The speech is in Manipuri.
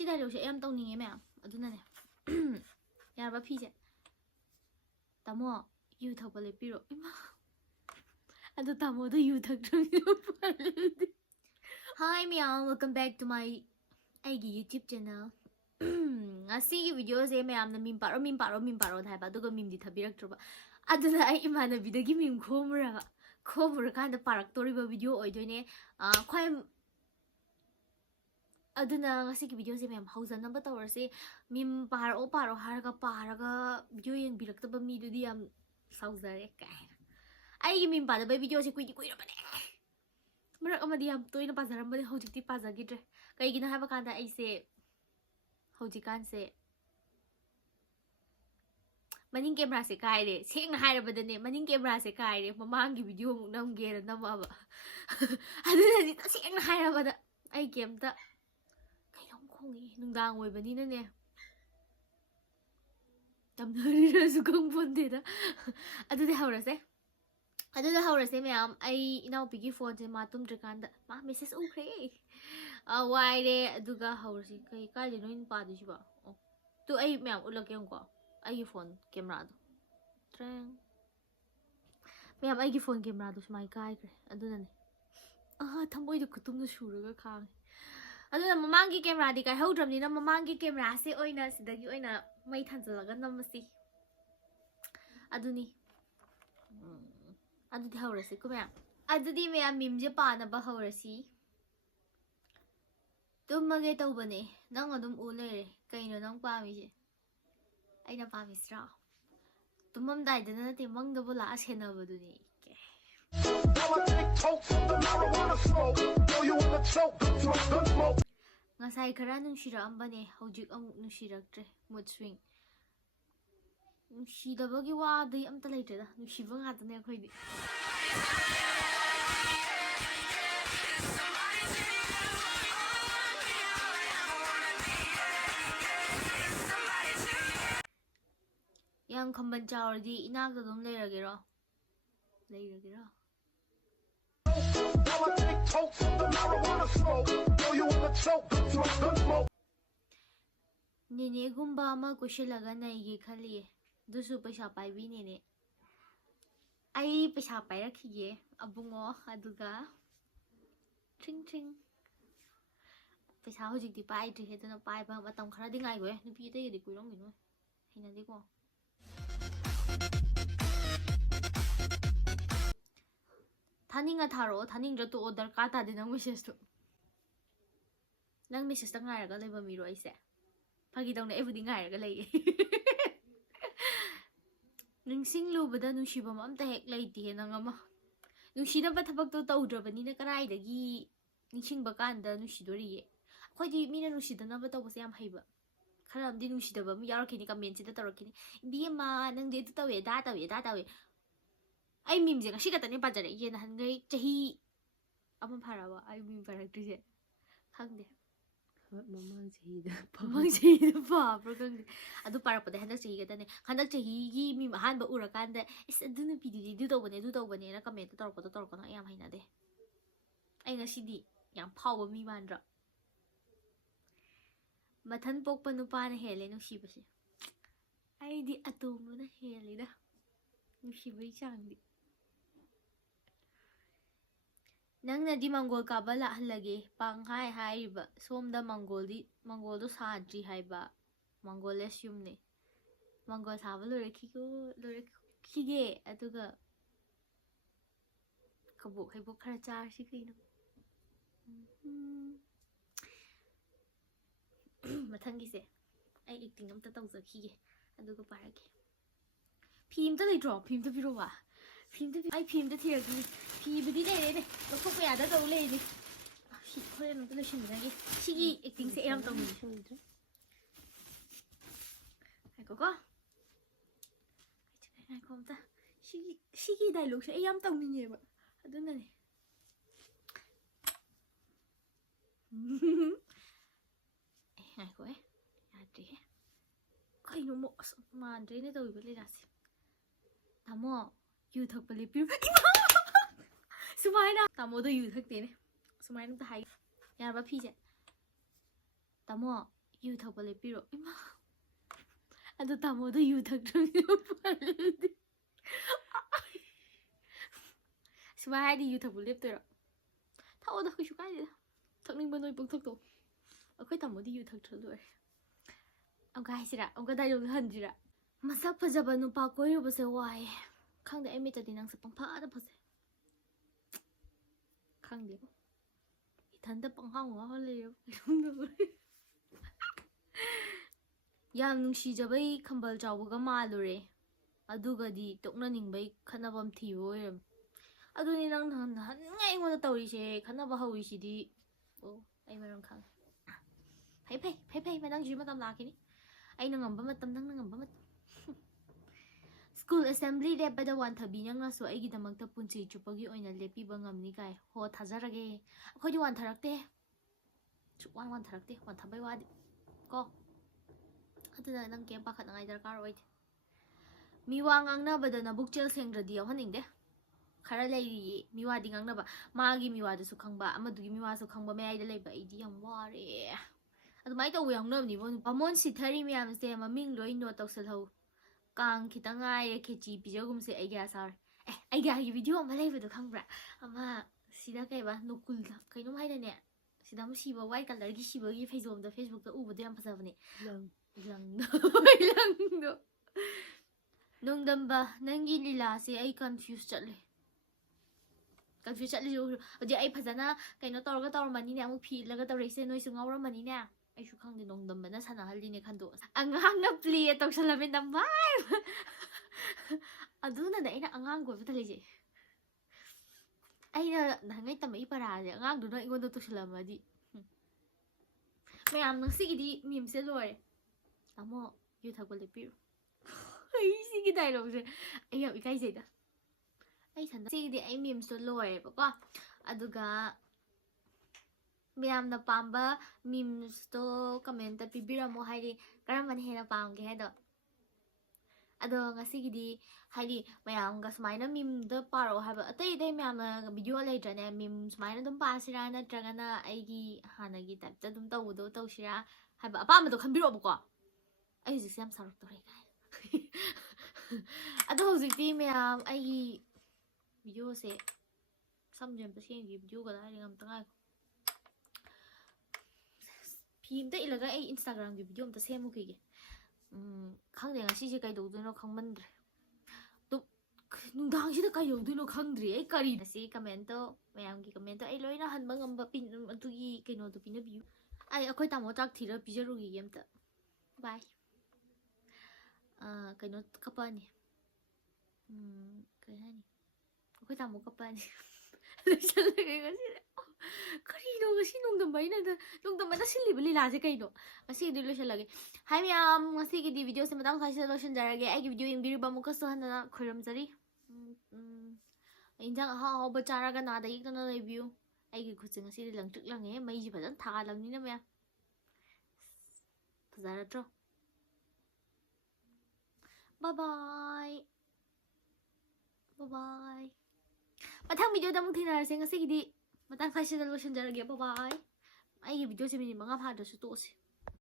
ꯁꯤ ꯗꯥꯏꯂꯣꯛꯁꯦ ꯑꯩ ꯌꯥꯝ ꯇꯧꯅꯤꯡꯉꯦ ꯃꯌꯥꯝ ꯑꯗꯨꯅꯅꯦ ꯌꯥꯔꯕ ꯐꯤꯁꯦ ꯇꯥꯃꯣ ꯌꯨ ꯊꯛꯄ ꯂꯦꯞꯄꯤꯔꯣ ꯏꯃꯥ ꯑꯗꯣ ꯇꯥꯃꯣꯗꯣ ꯌꯨ ꯊꯛꯇ꯭ꯔꯕꯅꯤꯅ ꯐꯔꯦ ꯍꯥꯏ ꯃꯌꯥꯝ ꯋꯦꯜꯀꯝ ꯕꯦꯛ ꯇꯨ ꯃꯥꯏ ꯑꯩꯒꯤ ꯌꯨꯇ꯭ꯌꯨꯕ ꯆꯦꯅꯦꯜ ꯉꯁꯤꯒꯤ ꯚꯤꯗꯤꯑꯣꯁꯦ ꯃꯌꯥꯝꯅ ꯃꯤꯝ ꯄꯥꯔꯣ ꯍꯥꯏꯕ ꯑꯗꯨꯒ ꯃꯤꯝꯗꯤ ꯊꯥꯕꯤꯔꯛꯇ꯭ꯔꯕ ꯑꯗꯨꯅ ꯑꯩ ꯏꯃꯥꯟꯅꯕꯤꯗꯒꯤ ꯃꯤꯝ ꯈꯣꯝꯃꯨꯔꯀꯥꯟꯗ ꯄꯥꯔꯛꯇꯣꯔꯤꯕ ꯚꯤꯗꯤꯑꯣ ꯑꯣꯏꯗꯣꯏꯅꯦ ꯈ꯭ꯋꯥꯏ ꯑꯗꯨꯅ ꯉꯁꯤꯒꯤ ꯚꯤꯗꯤꯑꯣꯁꯦ ꯃꯌꯥꯝ ꯍꯧꯖꯅꯕ ꯇꯧꯔꯁꯦ ꯃꯤꯝ ꯄꯥꯔꯛꯑꯣ ꯍꯥꯏꯔꯒ ꯚꯤꯗꯤꯑꯣ ꯌꯦꯡꯕꯤꯔꯛꯇꯕ ꯃꯤꯗꯨꯗꯤ ꯌꯥꯝ ꯁꯥꯎꯖꯔꯦ ꯀꯥꯏꯅ ꯑꯩꯒꯤ ꯃꯤꯝ ꯄꯥꯗꯕꯩ ꯚꯤꯗꯤꯑꯣꯁꯦ ꯀꯨꯏꯔꯕꯅꯦ ꯃꯔꯛ ꯑꯃꯗꯤ ꯌꯥꯝ ꯇꯣꯏꯅ ꯄꯥꯖꯔꯝꯕꯅꯦ ꯍꯧꯖꯤꯛꯇꯤ ꯄꯥꯖꯈꯤꯗ꯭ꯔꯦ ꯀꯩꯒꯤꯅꯣ ꯍꯥꯏꯕ ꯀꯥꯟꯗ ꯑꯩꯁꯦ ꯍꯧꯖꯤꯛꯀꯥꯟꯁꯦ ꯃꯅꯤꯡ ꯀꯦꯃꯦꯔꯥꯁꯦ ꯀꯥꯏꯔꯦ ꯁꯦꯡꯅ ꯍꯥꯏꯔꯕꯗꯅꯦ ꯃꯅꯤꯡ ꯀꯦꯃꯦꯔꯥꯁꯦ ꯀꯥꯏꯔꯦ ꯃꯃꯥꯡꯒꯤ ꯚꯤꯗꯤꯑꯣ ꯑꯃꯨꯛ ꯅꯝꯒꯦꯅ ꯅꯝꯃꯛꯑꯕ ꯑꯗꯨꯅꯗꯤ ꯇꯁꯦꯡꯅ ꯍꯥꯏꯔꯕꯗ ꯑꯩ ꯀꯩꯝꯇ ꯀꯩꯅꯣꯝ ꯈꯣꯡꯉꯦ ꯅꯨꯡꯗꯥꯡ ꯑꯣꯏꯕꯅꯤꯅꯅꯦ ꯇꯝꯅꯔꯤꯔꯁꯨ ꯈꯪꯄꯣꯟꯇꯦꯗ ꯑꯗꯨꯗꯤ ꯍꯧꯔꯁꯦ ꯃꯌꯥꯝ ꯑꯩ ꯏꯅꯥꯎꯄꯤꯒꯤ ꯐꯣꯟꯁꯦ ꯃꯥ ꯇꯨꯝꯗ꯭ꯔꯤꯀꯥꯟꯗ ꯃꯥ ꯃꯦꯁꯦꯁ ꯎꯈ꯭ꯔꯦ ꯋꯥꯏꯔꯦ ꯑꯗꯨꯒ ꯍꯧꯔꯁꯤ ꯀꯥꯏꯗꯅꯣ ꯑꯩꯅ ꯄꯥꯗꯣꯏꯁꯤꯕꯣ ꯑꯣ ꯇꯨ ꯑꯩ ꯃꯌꯥꯝ ꯎꯠꯂꯛꯀꯦ ꯑꯃꯨꯛꯀꯣ ꯑꯩꯒꯤ ꯐꯣꯟ ꯀꯦꯃꯦꯔꯥꯗꯣ ꯃꯌꯥꯝ ꯑꯩꯒꯤ ꯐꯣꯟ ꯀꯦꯃꯦꯔꯥꯗꯣ ꯁꯨꯃꯥꯏꯅ ꯀꯥꯏꯈ꯭ꯔꯦ ꯑꯗꯨꯅꯅꯦ ꯊꯃꯣꯏꯗꯣ ꯈꯨꯇꯨꯝꯅ ꯁꯨꯔꯒ ꯈꯥꯡꯉꯦ ꯑꯗꯨꯅ ꯃꯃꯥꯡꯒꯤ ꯀꯦꯃꯦꯔꯥꯗꯤ ꯀꯥꯏꯍꯧꯗ꯭ꯔꯕꯅꯤꯅ ꯃꯃꯥꯡꯒꯤ ꯀꯦꯃꯦꯔꯥꯁꯦ ꯑꯣꯏꯅ ꯁꯤꯗꯒꯤ ꯑꯣꯏꯅ ꯃꯩ ꯊꯥꯟꯖꯜꯂꯒ ꯅꯝꯃꯁꯤ ꯑꯗꯨꯅꯤ ꯑꯗꯨꯗꯤ ꯍꯧꯔꯁꯤꯀꯣ ꯃꯌꯥꯝ ꯑꯗꯨꯗꯤ ꯃꯌꯥꯝ ꯃꯤꯝꯁꯦ ꯄꯥꯅꯕ ꯍꯧꯔꯁꯤ ꯇꯨꯝꯃꯒꯦ ꯇꯧꯕꯅꯦ ꯅꯪ ꯑꯗꯨꯝ ꯎ ꯂꯩꯔꯦ ꯀꯩꯅꯣ ꯅꯪ ꯄꯥꯝꯃꯤꯁꯦ ꯑꯩꯅ ꯄꯥꯝꯃꯤꯁꯤꯔꯣ ꯇꯨꯝꯃꯝꯗꯥꯏꯗꯅ ꯅꯠꯇꯦ ꯃꯪꯗꯕꯨ ꯂꯥꯛꯑ ꯁꯦꯟꯅꯕꯗꯨꯅꯤ ꯉꯁꯥꯏ ꯈꯔ ꯅꯨꯡꯁꯤꯔꯛꯑꯝꯕꯅꯦ ꯍꯧꯖꯤꯛ ꯑꯃꯨꯛ ꯅꯨꯡꯁꯤꯔꯛꯇ꯭ꯔꯦ ꯃꯨꯠ ꯁ꯭ꯋꯤꯡ ꯅꯨꯡꯁꯤꯗꯕꯒꯤ ꯋꯥꯗꯤ ꯑꯝꯇ ꯂꯩꯇ꯭ꯔꯦꯗ ꯅꯨꯡꯁꯤꯕ ꯉꯥꯛꯇꯅꯦ ꯑꯩꯈꯣꯏꯗꯤ ꯌꯥꯝ ꯈꯝꯕꯟ ꯆꯥꯎꯔꯗꯤ ꯏꯅꯥꯛꯇ ꯑꯗꯨꯝ ꯂꯩꯔꯒꯦꯔꯣ ꯅꯦꯅꯦꯒꯨꯝꯕ ꯑꯃ ꯀꯣꯏꯁꯤꯜꯂꯒ ꯅꯩꯒꯦ ꯈꯜꯂꯤꯌꯦ ꯑꯗꯨꯁꯨ ꯄꯩꯁꯥ ꯄꯥꯏꯕꯤꯅꯦꯅꯦ ꯑꯩ ꯄꯩꯁꯥ ꯄꯥꯏꯔꯛꯈꯤꯒꯦ ꯑꯕꯨꯡꯉꯣ ꯑꯗꯨꯒ ꯄꯩꯁꯥ ꯍꯧꯖꯤꯛꯇꯤ ꯄꯥꯏꯗ꯭ꯔꯤ ꯑꯗꯨꯅ ꯄꯥꯏꯕ ꯃꯇꯝ ꯈꯔꯗꯤ ꯉꯥꯏꯈꯣꯍꯦ ꯅꯨꯄꯤ ꯑꯇꯩꯒꯗꯤ ꯀꯣꯏꯔꯝꯈꯤꯅꯣꯏ ꯍꯩꯅꯗꯦꯀꯣ ꯊꯥꯅꯤꯡꯉ ꯊꯥꯔꯛꯑꯣ ꯊꯥꯅꯤꯡꯗ꯭ꯔ ꯇꯣꯛꯑꯣ ꯗꯔꯀꯥꯔ ꯇꯥꯗꯦ ꯅꯪ ꯃꯦꯁꯦꯁꯇꯣ ꯅꯪ ꯃꯦꯁꯦꯁꯇ ꯉꯥꯏꯔꯒ ꯂꯩꯕ ꯃꯤꯔꯣ ꯑꯩꯁꯦ ꯐꯥꯒꯤꯗꯧꯅꯦ ꯑꯩꯕꯨꯗꯤ ꯉꯥꯏꯔꯒ ꯂꯩꯌꯦ ꯅꯤꯡꯁꯤꯡꯂꯨꯕꯗ ꯅꯨꯡꯁꯤꯕꯝ ꯑꯝꯇ ꯍꯦꯛ ꯂꯩꯇꯦ ꯅꯪ ꯑꯃ ꯅꯨꯡꯁꯤꯅꯕ ꯊꯕꯛꯇꯣ ꯇꯧꯗ꯭ꯔꯕꯅꯤꯅ ꯀꯗꯥꯏꯗꯒꯤ ꯅꯤꯡꯁꯤꯡꯕ ꯀꯥꯟꯗ ꯅꯨꯡꯁꯤꯗꯣꯔꯤꯌꯦ ꯑꯩꯈꯣꯏꯗꯤ ꯃꯤꯅ ꯅꯨꯡꯁꯤꯗꯅꯕ ꯇꯧꯕꯁꯦ ꯌꯥꯝ ꯍꯩꯕ ꯈꯔ ꯑꯃꯗꯤ ꯅꯨꯡꯁꯤꯗꯕ ꯑꯃ ꯌꯥꯎꯔꯛꯈꯤꯅꯤ ꯀꯃꯦꯟꯁꯤꯗ ꯇꯧꯔꯛꯈꯤꯅꯤ ꯏꯕꯦꯝꯃ ꯅꯪꯗꯤ ꯑꯗꯨ ꯇꯧꯋꯦ ꯑꯗꯥ ꯇꯧꯋꯦ ꯑꯩ ꯃꯤꯝꯁꯦ ꯉꯁꯤ ꯈꯛꯇꯅꯦ ꯄꯥꯖꯔꯛꯏꯁꯦ ꯅꯍꯥꯟꯈꯩ ꯆꯍꯤ ꯑꯃ ꯐꯥꯔꯕ ꯑꯩ ꯃꯤꯝ ꯄꯥꯔꯛꯇ꯭ꯔꯤꯁꯦ ꯈꯪꯗꯦ ꯃꯃꯥꯡ ꯆꯍꯤꯗ ꯄꯥꯕ꯭ꯔꯥ ꯈꯪꯗꯦ ꯑꯗꯨ ꯄꯥꯔꯛꯄꯗ ꯍꯟꯗꯛ ꯆꯍꯤꯒꯗꯅꯦ ꯍꯟꯗꯛ ꯆꯍꯤꯒꯤ ꯃꯤꯝ ꯑꯍꯥꯟꯕ ꯎꯔꯀꯥꯟꯗ ꯏꯁ ꯑꯗꯨ ꯅꯨꯄꯤꯗꯨꯗꯤ ꯑꯗꯨ ꯇꯧꯕꯅꯦꯅ ꯀꯃꯦꯟꯇ ꯇꯧꯔꯛꯀꯅꯣ ꯑꯩ ꯌꯥꯝ ꯍꯩꯅꯗꯦ ꯑꯩ ꯉꯁꯤꯗꯤ ꯌꯥꯝ ꯐꯥꯎꯕ ꯃꯤ ꯃꯥꯟꯗ꯭ꯔꯥ ꯃꯊꯟ ꯄꯣꯛꯄ ꯅꯨꯄꯥꯅ ꯍꯦꯜꯂꯦ ꯅꯨꯡꯁꯤꯕꯁꯦ ꯑꯩꯗꯤ ꯑꯇꯣꯝꯕꯅ ꯍꯦꯜꯂꯤꯗ ꯅꯨꯡꯁꯤꯕꯒꯤ ꯆꯥꯡꯗꯤ ꯅꯪꯅꯗꯤ ꯃꯪꯒꯣꯜ ꯀꯥꯕ ꯂꯥꯛꯍꯜꯂꯒꯦ ꯄꯪꯍꯥꯏ ꯍꯥꯏꯔꯤꯕ ꯁꯣꯝꯗ ꯃꯪꯒꯣꯜꯗꯣ ꯁꯥꯗ꯭ꯔꯤ ꯍꯥꯏꯕ ꯃꯪꯒꯣꯂꯦꯁ ꯌꯨꯝꯅꯦ ꯃꯪꯒꯣꯜ ꯁꯥꯕ ꯂꯣꯏꯔꯛꯈꯤꯒꯦ ꯑꯗꯨꯒ ꯀꯕꯣꯛ ꯍꯩꯕꯣꯛ ꯈꯔ ꯆꯥꯔꯁꯤ ꯀꯩꯅꯣ ꯃꯊꯪꯒꯤꯁꯦ ꯑꯩ ꯑꯦꯛꯇꯤꯡ ꯑꯝꯇ ꯇꯧꯖꯈꯤꯒꯦ ꯑꯗꯨꯒ ꯄꯥꯔꯛꯀꯦ ꯐꯤ ꯑꯝꯇ ꯂꯩꯇ꯭ꯔꯣ ꯐꯤ ꯑꯝꯇ ꯄꯤꯔꯛꯑꯣ ꯑꯩ ꯐꯤ ꯑꯝꯇ ꯊꯤꯔꯛꯈꯤꯒꯦ ꯐꯤꯕꯨꯗꯤ ꯂꯩꯔꯦꯅꯦ ꯂꯧꯊꯣꯛꯄ ꯌꯥꯗꯗꯧ ꯂꯩꯔꯦ ꯁꯤ ꯍꯣꯔꯦꯟ ꯑꯝꯇ ꯂꯣꯏꯁꯤꯟꯖꯔꯒꯦ ꯁꯤꯒꯤ ꯑꯦꯛꯇꯤꯡꯁꯦ ꯑꯩ ꯌꯥꯝ ꯇꯧꯅꯤꯡꯉꯦ ꯉꯥꯏꯈꯣꯀꯣ ꯑꯝꯇ ꯁꯤꯒꯤ ꯗꯥꯏꯂꯣꯛꯁꯦ ꯑꯩ ꯌꯥꯝ ꯇꯧꯅꯤꯡꯉꯦꯕ ꯑꯗꯨꯅꯅꯦ ꯉꯥꯏꯈꯣꯍꯦ ꯌꯥꯗ꯭ꯔꯤꯍꯦ ꯀꯩꯅꯣ ꯑꯁ ꯃꯥꯟꯗ꯭ꯔꯦꯅꯦ ꯇꯧꯔꯤꯕ ꯂꯤꯂꯥꯁꯦ ꯇꯥꯃꯣ ꯌꯨ ꯊꯛꯄ ꯂꯦꯞꯄꯤꯔꯣ ꯁꯨꯃꯥꯏꯅ ꯇꯥꯃꯣꯗꯣ ꯌꯨ ꯊꯛꯇꯦꯅꯦ ꯁꯨꯃꯥꯏꯅ ꯑꯝꯇ ꯍꯥꯏ ꯌꯥꯔꯕ ꯐꯤꯁꯦ ꯇꯥꯃꯣ ꯌꯨ ꯊꯛꯄ ꯂꯦꯞꯄꯤꯔꯣ ꯏꯃꯥ ꯑꯗꯣ ꯇꯥꯃꯣꯗꯣ ꯌꯨ ꯊꯛꯇ꯭ꯔꯕꯅꯤꯅ ꯐꯔꯦ ꯁꯨꯃꯥꯏ ꯍꯥꯏꯗꯤ ꯌꯨ ꯊꯛꯄ ꯂꯦꯞꯇꯣꯏꯔꯣ ꯊꯛꯑꯣꯗ ꯀꯩꯁꯨ ꯀꯥꯏꯗꯦꯗ ꯊꯛꯅꯤꯡꯕ ꯅꯣꯏ ꯄꯪꯊꯛꯇꯣ ꯑꯩꯈꯣꯏ ꯇꯥꯃꯣꯗꯤ ꯌꯨ ꯊꯛꯇ꯭ꯔ ꯂꯣꯏꯔꯦ ꯑꯃꯨꯛꯀ ꯍꯥꯏꯁꯤꯔꯥ ꯑꯃꯨꯛꯀ ꯗꯥꯏꯂꯣꯒ ꯍꯟꯁꯤꯔꯥ ꯃꯁꯛ ꯐꯖꯕ ꯅꯨꯄꯥ ꯀꯣꯏꯔꯨꯕꯁꯦ ꯋꯥꯏꯌꯦ ꯈꯪꯗꯦ ꯑꯩ ꯃꯤꯠꯇꯗꯤ ꯅꯪꯁꯦ ꯄꯪꯐꯥꯗ ꯐꯖꯩ ꯈꯪꯗꯦꯕꯣ ꯏꯊꯟꯇ ꯄꯪꯉꯥꯎ ꯉꯥꯎꯔ ꯂꯩꯔꯕ ꯌꯥꯝ ꯅꯨꯡꯁꯤꯖꯕꯩ ꯈꯝꯕꯜ ꯆꯥꯎꯕꯒ ꯃꯥꯜꯂꯨꯔꯦ ꯑꯗꯨꯒꯗꯤ ꯇꯣꯛꯅꯅꯤꯡꯕꯩ ꯈꯠꯅꯕꯝ ꯊꯤꯕ ꯑꯣꯏꯔꯝꯃꯤ ꯑꯗꯨꯅꯤ ꯅꯪ ꯅꯍꯥꯟꯉꯩ ꯑꯩꯉꯣꯟꯗ ꯇꯧꯔꯤꯁꯦ ꯈꯠꯅꯕ ꯍꯧꯔꯤꯁꯤꯗꯤ ꯑꯣ ꯑꯩ ꯃꯔꯝ ꯈꯪꯉꯦ ꯐꯩ ꯅꯪꯁꯨ ꯃꯇꯝ ꯂꯥꯛꯈꯤꯅꯤ ꯑꯩꯅ ꯉꯝꯕ ꯃꯇꯝ ꯅꯪꯅ ꯉꯝꯕ ꯃꯇꯝ ꯁ꯭ꯀꯨꯜ ꯑꯦꯁꯦꯝꯕ꯭ꯂꯤ ꯂꯦꯞꯄꯗ ꯋꯥꯟꯊꯕꯤ ꯅꯪꯅꯁꯨ ꯑꯩꯒꯤꯗꯃꯛꯇ ꯄꯨꯟꯁꯤ ꯆꯨꯞꯄꯒꯤ ꯑꯣꯏꯅ ꯂꯦꯞꯄꯤꯕ ꯉꯝꯅꯤ ꯀꯥꯏ ꯍꯣ ꯊꯥꯖꯔꯒꯦ ꯑꯩꯈꯣꯏꯗꯤ ꯋꯥꯟꯊꯔꯛꯇꯦ ꯁꯨꯛꯋꯥꯟ ꯋꯥꯟꯊꯔꯛꯇꯦ ꯋꯥꯟꯊꯕꯩ ꯋꯥꯗꯤ ꯀꯣ ꯑꯗꯨꯅ ꯅꯪ ꯀꯩꯝ ꯄꯥꯈꯠꯅꯉꯥꯏ ꯗꯔꯀꯥꯔ ꯑꯣꯏꯗꯦ ꯃꯤꯋꯥ ꯉꯥꯡꯅꯕꯗ ꯅꯕꯨꯛꯆꯦꯜ ꯁꯦꯡꯗ꯭ꯔꯗꯤ ꯌꯥꯎꯍꯟꯅꯤꯡꯗꯦ ꯈꯔ ꯂꯩꯔꯤꯌꯦ ꯃꯤꯋꯥꯗꯤ ꯉꯥꯡꯅꯕ ꯃꯥꯒꯤ ꯃꯤꯋꯥꯗꯨꯁꯨ ꯈꯪꯕ ꯑꯃꯗꯨꯒꯤ ꯃꯤꯋꯥꯁꯨ ꯈꯪꯕ ꯃꯌꯥꯏꯗ ꯂꯩꯕ ꯑꯩꯗꯤ ꯌꯥꯝ ꯋꯥꯔꯦ ꯑꯗꯨꯃꯥꯏꯅ ꯇꯧꯕ ꯌꯥꯎꯅꯕꯅꯤꯕꯣ ꯕꯥꯃꯣꯟ ꯁꯤꯊꯔꯤ ꯃꯌꯥꯝꯁꯦ ꯃꯃꯤꯡ ꯂꯣꯏ ꯅꯣꯠ ꯇꯧꯁꯜꯍꯧ ꯀꯥꯡ ꯈꯤꯇꯪ ꯉꯥꯏꯔꯦ ꯈꯦꯆꯤ ꯄꯤꯖꯒꯨꯝꯁꯦ ꯑꯩꯒ꯭ꯌꯥ ꯁꯥꯎꯔꯦ ꯑꯩꯒ꯭ꯌꯥꯒꯤ ꯚꯤꯗꯤꯑꯣ ꯑꯃ ꯂꯩꯕꯗꯣ ꯈꯪꯕ꯭ꯔꯥ ꯑꯃ ꯁꯤꯗ ꯀꯩꯕ ꯅꯣꯀꯨꯜꯗ ꯀꯩꯅꯣꯝ ꯍꯥꯏꯗꯅꯦ ꯁꯤꯗ ꯑꯃ ꯁꯤꯕ ꯋꯥꯏꯠ ꯀꯂꯔꯒꯤ ꯁꯤꯕꯒꯤ ꯐꯩꯖꯣꯝꯗ ꯐꯦꯁꯕꯨꯛꯇ ꯎꯕꯗꯣ ꯌꯥꯝ ꯐꯖꯕꯅꯦ ꯂꯪꯗꯣ ꯅꯣꯡꯗꯝꯕ ꯅꯪꯒꯤ ꯂꯤꯂꯥꯁꯦ ꯑꯩ ꯀꯟꯐ꯭ꯌꯨꯁ ꯆꯠꯂꯦ ꯀꯟꯐ꯭ꯌꯨꯁ ꯆꯠꯂꯤꯁꯨ ꯍꯧꯖꯤꯛ ꯑꯩ ꯐꯖꯅ ꯀꯩꯅꯣ ꯇꯧꯔꯒ ꯇꯧꯔꯝꯃꯅꯤꯅꯦ ꯑꯃꯨꯛ ꯐꯤ ꯏꯜꯂꯒ ꯇꯧꯔꯛꯏꯁꯦ ꯅꯣꯏꯁꯨ ꯉꯥꯎꯔꯝꯃꯅꯤꯅꯦ ꯑꯩꯁꯨ ꯈꯪꯗꯦ ꯅꯣꯡꯗꯝꯕꯅ ꯁꯥꯟꯅꯍꯜꯂꯤꯅꯦ ꯈꯟꯗꯣꯛ ꯑꯉꯥꯡꯅ ꯄ꯭ꯂꯦ ꯇꯧꯁꯜꯂꯝꯃꯦ ꯅꯝꯕꯥꯏ ꯑꯗꯨꯅꯅꯦ ꯑꯩꯅ ꯑꯉꯥꯡ ꯀꯣꯏꯕ ꯇꯜꯂꯤꯁꯦ ꯑꯩꯅ ꯅꯍꯥꯟꯒꯩ ꯇꯝꯃꯛꯏ ꯄꯔꯥꯁꯦ ꯑꯉꯥꯡꯗꯨꯅ ꯑꯩꯉꯣꯟꯗ ꯇꯧꯁꯜꯂꯝꯃꯗꯤ ꯃꯌꯥꯝ ꯉꯁꯤꯒꯤꯗꯤ ꯃꯤꯝꯁꯦ ꯂꯣꯏꯔꯦ ꯇꯥꯃꯣ ꯌꯨ ꯊꯛꯄ ꯂꯦꯞꯄꯤꯔꯣ ꯑꯩ ꯁꯤꯒꯤ ꯗꯥꯏꯂꯣꯒꯁꯦ ꯑꯩ ꯌꯥꯝ ꯏꯀꯥꯏꯖꯩꯗ ꯑꯩ ꯁꯤꯒꯤꯗꯤ ꯑꯩ ꯃꯤꯝꯁꯇꯣ ꯂꯣꯏꯔꯦꯕꯀꯣ ꯑꯗꯨꯒ ꯃꯌꯥꯝꯅ ꯄꯥꯝꯕ ꯃꯤꯝꯁꯇꯣ ꯀꯃꯦꯟꯇ ꯄꯤꯕꯤꯔꯝꯃꯣ ꯍꯥꯏꯗꯤ ꯀꯔꯝꯕꯅ ꯍꯦꯟꯅ ꯄꯥꯝꯒꯦ ꯍꯥꯏꯗꯣ ꯑꯗꯣ ꯉꯁꯤꯒꯤꯗꯤ ꯍꯥꯏꯗꯤ ꯃꯌꯥꯝꯒ ꯁꯨꯃꯥꯏꯅ ꯃꯤꯝꯗ ꯄꯥꯔꯛꯑꯣ ꯍꯥꯏꯕ ꯑꯇꯩ ꯃꯌꯥꯝꯅ ꯚꯤꯗꯤꯑꯣ ꯂꯩꯇ꯭ꯔꯅꯦ ꯃꯤꯝ ꯁꯨꯃꯥꯏꯅ ꯑꯗꯨꯝ ꯄꯥꯁꯤꯔꯥ ꯅꯠꯇ꯭ꯔꯒꯅ ꯑꯩꯒꯤ ꯍꯥꯟꯅꯒꯤ ꯇꯥꯏꯞꯇ ꯑꯗꯨꯝ ꯇꯧꯕꯗꯣ ꯇꯧꯁꯤꯔꯥ ꯍꯥꯏꯕ ꯑꯄꯥꯝꯕꯗꯣ ꯈꯟꯕꯤꯔꯛꯑꯣꯕꯀꯣ ꯑꯩ ꯍꯧꯖꯤꯛꯁꯦ ꯌꯥꯝ ꯁꯥꯎꯔꯛꯇꯧꯔꯦ ꯀꯥꯏꯅ ꯑꯗꯣ ꯍꯧꯖꯤꯛꯇꯤ ꯃꯌꯥꯝ ꯑꯩꯒꯤ ꯚꯤꯗꯤꯑꯣꯁꯦ ꯁꯝꯁꯦ ꯑꯝꯇ ꯁꯦꯝꯈꯤ ꯚꯤꯗꯤꯑꯣꯒ ꯂꯥꯏꯔꯤꯛ ꯑꯝꯇ ꯉꯥꯏꯈꯣ ꯐꯤ ꯑꯝꯇ ꯏꯜꯂꯒ ꯑꯩ ꯏꯟꯁꯇꯥꯒ꯭ꯔꯥꯝꯒꯤ ꯚꯤꯗꯤꯑꯣ ꯑꯝꯇ ꯁꯦꯝꯃꯨꯈꯤꯒꯦ ꯈꯪꯗꯦ ꯉꯁꯤꯁꯦ ꯀꯩꯗꯧꯗꯣꯏꯅꯣ ꯈꯪꯃꯟꯗ꯭ꯔꯦ ꯅꯨꯡꯗꯥꯡꯁꯤꯗ ꯀꯩꯗꯧꯗꯣꯏꯅꯣ ꯈꯪꯗ꯭ꯔꯤ ꯑꯩ ꯀꯔꯤ ꯉꯁꯤ ꯀꯃꯦꯟꯇꯣ ꯃꯌꯥꯝꯒꯤ ꯀꯃꯦꯟꯇꯣ ꯑꯩ ꯂꯣꯏꯅ ꯍꯟꯕ ꯉꯝꯕ ꯑꯗꯨꯒꯤ ꯀꯩꯅꯣꯗꯣ ꯄꯤꯅꯕꯤꯌꯨ ꯑꯩꯈꯣꯏ ꯇꯥꯃꯣ ꯆꯥꯛ ꯊꯤꯔ ꯄꯤꯖꯔꯨꯈꯤꯒꯦ ꯑꯝꯇ ꯕꯥꯏ ꯀꯩꯅꯣ ꯀꯞꯄꯛꯑꯅꯤ ꯀꯩ ꯍꯥꯏꯅꯤ ꯑꯩꯈꯣꯏ ꯇꯥꯃꯣ ꯀꯞꯄꯛꯑꯅꯤ ꯂꯣꯏꯁꯜꯂꯒꯦ ꯉꯁꯤꯗꯤ ꯀꯔꯤꯅꯣ ꯉꯁꯤ ꯅꯣꯡꯗꯝꯕꯅ ꯁꯤꯜꯂꯤꯕ ꯂꯤꯂꯥꯁꯦ ꯀꯩꯅꯣ ꯉꯁꯤꯒꯤꯗꯤ ꯂꯣꯏꯁꯜꯂꯒꯦ ꯍꯥꯏ ꯃꯌꯥꯝ ꯉꯁꯤꯒꯤꯗꯤ ꯚꯤꯗꯤꯑꯣꯁꯦ ꯃꯇꯥꯡ ꯁ꯭ꯋꯥꯏꯁꯤꯗ ꯂꯣꯏꯁꯤꯟꯖꯔꯒꯦ ꯑꯩꯒꯤ ꯚꯤꯗꯤꯑꯣ ꯌꯦꯡꯕꯤꯔꯤꯕ ꯑꯃꯨꯛꯀꯁꯨ ꯍꯟꯅ ꯈꯣꯏꯔꯝꯖꯔꯤ ꯏꯟꯖꯥꯡ ꯑꯍꯥꯎ ꯑꯍꯥꯎꯕ ꯆꯥꯔꯒ ꯅꯥꯗ ꯌꯦꯛꯇꯅ ꯂꯩꯕꯤꯌꯨ ꯑꯩꯒꯤ ꯈꯨꯠꯁꯦ ꯉꯁꯤꯗꯤ ꯂꯪꯇ꯭ꯔꯤꯛ ꯂꯪꯉꯦ ꯃꯩꯁꯦ ꯐꯖꯅ ꯊꯥꯜꯂꯕꯅꯤꯅ ꯃꯌꯥꯝ ꯐꯖꯔꯠꯇ꯭ꯔꯣ ꯕꯥꯏ ꯃꯊꯪ ꯚꯤꯗꯤꯑꯣꯗ ꯑꯃꯨꯛ ꯊꯦꯡꯅꯔꯁꯦ ꯉꯁꯤꯒꯤꯗꯤ ꯃꯇꯥꯡ ꯁ꯭ꯋꯥꯏꯁꯤꯗ ꯂꯣꯏꯁꯤꯟꯖꯔꯒꯦ ꯕꯥꯏ ꯑꯩꯒꯤ ꯚꯤꯗꯤꯑꯣꯁꯦ ꯃꯤꯅꯤꯠ 5 ꯐꯥꯗ꯭ꯔꯁꯨ ꯇꯣꯛꯑꯁꯤ